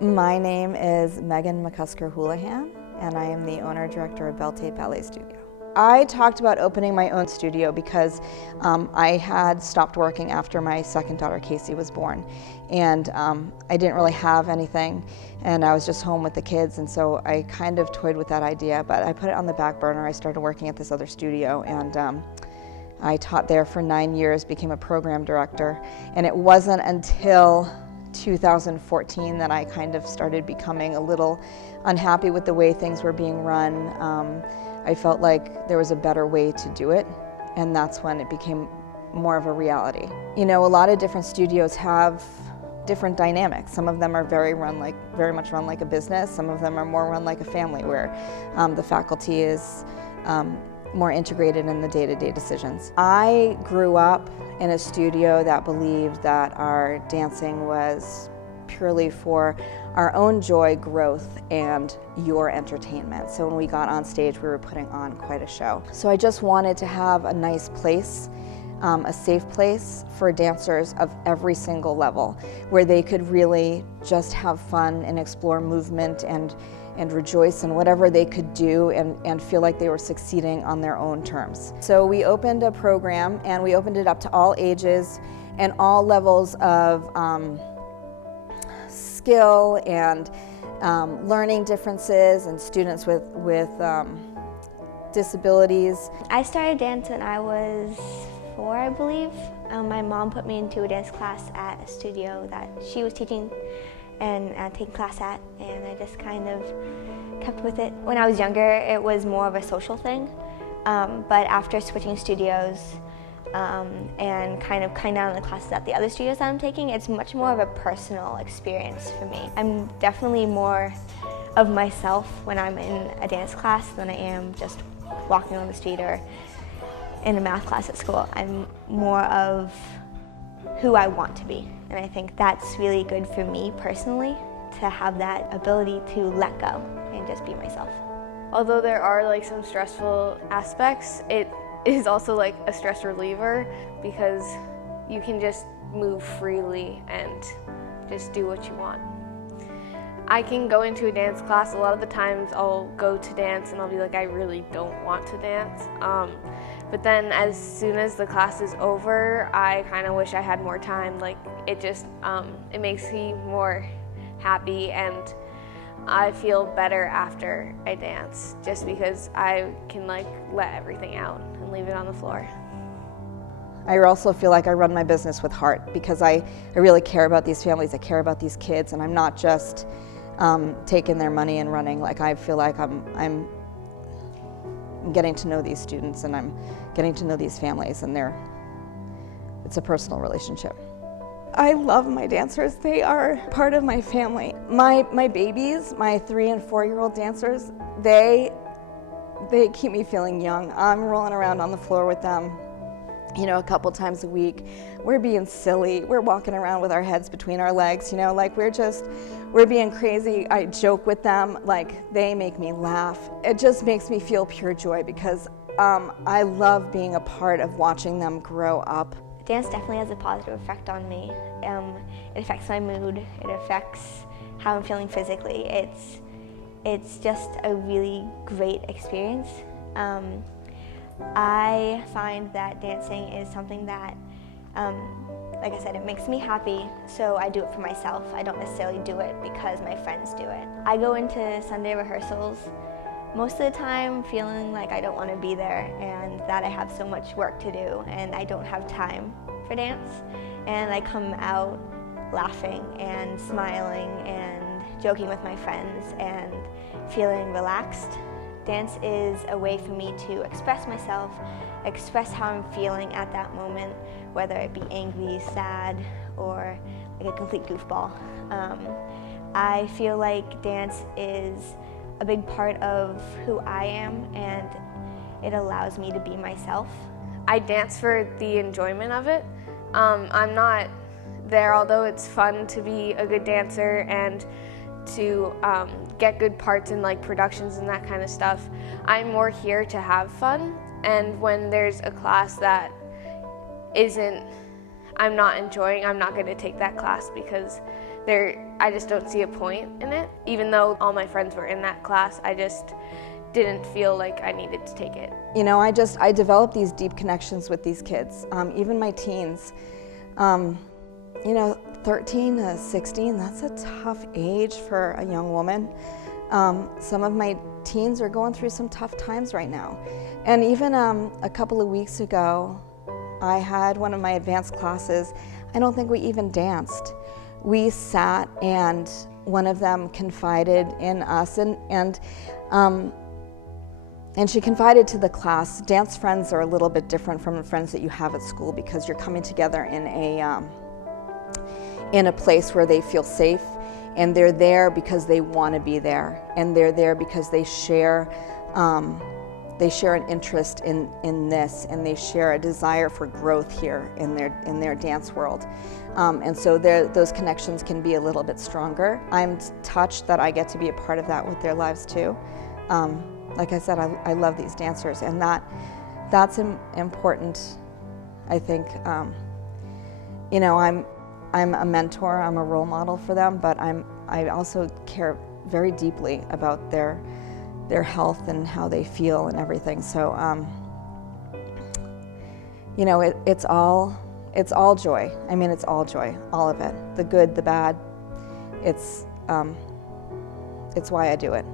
My name is Megan McCusker-Houlihan, and I am the owner-director of Belletete Ballet Studio. I talked about opening my own studio because I had stopped working after my second daughter, Casey, was born. And I didn't really have anything, and I was just home with the kids, and so I kind of toyed with that idea, but I put it on the back burner. I started working at this other studio, and I taught there for 9 years, became a program director, and it wasn't until 2014 that I kind of started becoming a little unhappy with the way things were being run. I felt like there was a better way to do it, and that's when it became more of a reality. You know, a lot of different studios have different dynamics. Some of them are very much run like a business. Some of them are more run like a family, where the faculty is more integrated in the day-to-day decisions. I grew up in a studio that believed that our dancing was purely for our own joy, growth, and your entertainment. So when we got on stage, we were putting on quite a show. So I just wanted to have a nice place, a safe place for dancers of every single level, where they could really just have fun and explore movement and rejoice in whatever they could do and feel like they were succeeding on their own terms. So we opened a program, and we opened it up to all ages and all levels of skill and learning differences, and students with disabilities. I started dance when I was 4, I believe. My mom put me into a dance class at a studio that she was teaching and taking class at, and I just kind of kept with it. When I was younger, it was more of a social thing, but after switching studios and kind of cutting down on the classes at the other studios that I'm taking, it's much more of a personal experience for me. I'm definitely more of myself when I'm in a dance class than I am just walking on the street or in a math class at school. I'm more of who I want to be. And I think that's really good for me personally, to have that ability to let go and just be myself. Although there are some stressful aspects, it is also a stress reliever, because you can just move freely and just do what you want. I can go into a dance class. A lot of the times I'll go to dance and I'll be like, I really don't want to dance. But then as soon as the class is over, I kind of wish I had more time. It makes me more happy, and I feel better after I dance, just because I can let everything out and leave it on the floor. I also feel like I run my business with heart, because I really care about these families, I care about these kids, and I'm not just taking their money and running. I feel like I'm getting to know these students, and I'm getting to know these families, and it's a personal relationship. I love my dancers. They are part of my family. My babies, my 3- and 4-year-old dancers, they keep me feeling young. I'm rolling around on the floor with them, a couple times a week. We're being silly. We're walking around with our heads between our legs, we're being crazy. I joke with them, they make me laugh. It just makes me feel pure joy, because I love being a part of watching them grow up. Dance definitely has a positive effect on me. It affects my mood. It affects how I'm feeling physically. It's just a really great experience. I find that dancing is something that, like I said, it makes me happy, so I do it for myself. I don't necessarily do it because my friends do it. I go into Sunday rehearsals most of the time feeling like I don't want to be there, and that I have so much work to do and I don't have time for dance. And I come out laughing and smiling and joking with my friends and feeling relaxed. Dance is a way for me to express myself, express how I'm feeling at that moment, whether it be angry, sad, or a complete goofball. I feel like dance is a big part of who I am, and it allows me to be myself. I dance for the enjoyment of it. I'm not there, although it's fun to be a good dancer and to get good parts in productions and that kind of stuff. I'm more here to have fun, and when there's a class that isn't I'm not enjoying, I'm not going to take that class because I just don't see a point in it. Even though all my friends were in that class, I just didn't feel like I needed to take it. You know, I developed these deep connections with these kids, even my teens. You know, 13 to 16, that's a tough age for a young woman. Some of my teens are going through some tough times right now. And even a couple of weeks ago, I had one of my advanced classes. I don't think we even danced. We sat and one of them confided in us, and she confided to the class. Dance friends are a little bit different from the friends that you have at school because you're coming together in a place where they feel safe, and they're there because they want to be there, and they're there because they share an interest in this, and they share a desire for growth here in their dance world. And so those connections can be a little bit stronger. I'm touched that I get to be a part of that with their lives too. Like I said, I love these dancers, and that's important. I think, you know, I'm a mentor, I'm a role model for them, but I also care very deeply about their health and how they feel and everything. So, you know, it's all joy. I mean, it's all joy, all of it, the good, the bad. It's why I do it.